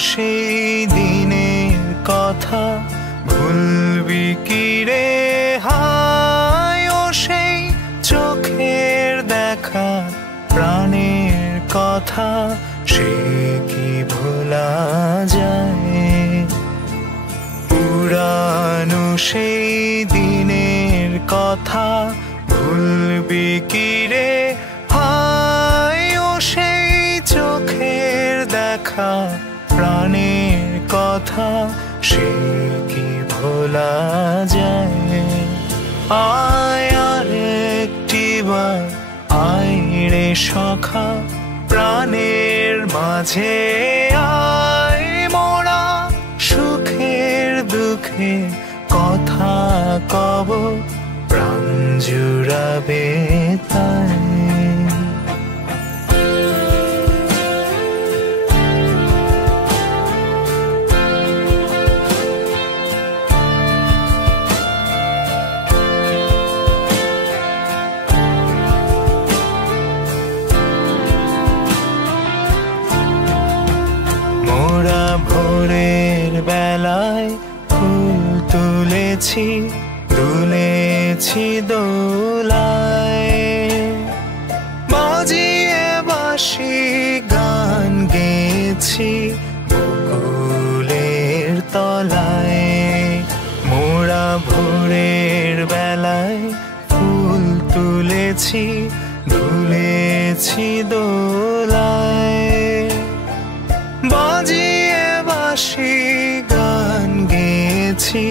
সেই দিনের কথা ভুলবি কি রে হায় ও সেই চোখের দেখা প্রাণের কথা সে কি ভোলা যায় পুরানো সেই দিনের কথা ভুলবি কি রে হায় ও সেই চোখের দেখা প্রাণের কথা সে কি ভোলা যায় আয় আরেকটিবার আয় রে সখা প্রাণের মাঝে আয় মোরা সুখের দুঃখে কথা কব প্রাণ জুড়াবে তাই মোরা ভোরের বেলায় ফুল তুলেছি দুলেছি দোলায় বাজিয়ে বাঁশি গান গেয়েছি বকুলের তলায় মোরা ভোরের বেলায় ফুল তুলেছি দুলেছি দোলায় বাজিয়ে বাঁশি গান গেয়েছি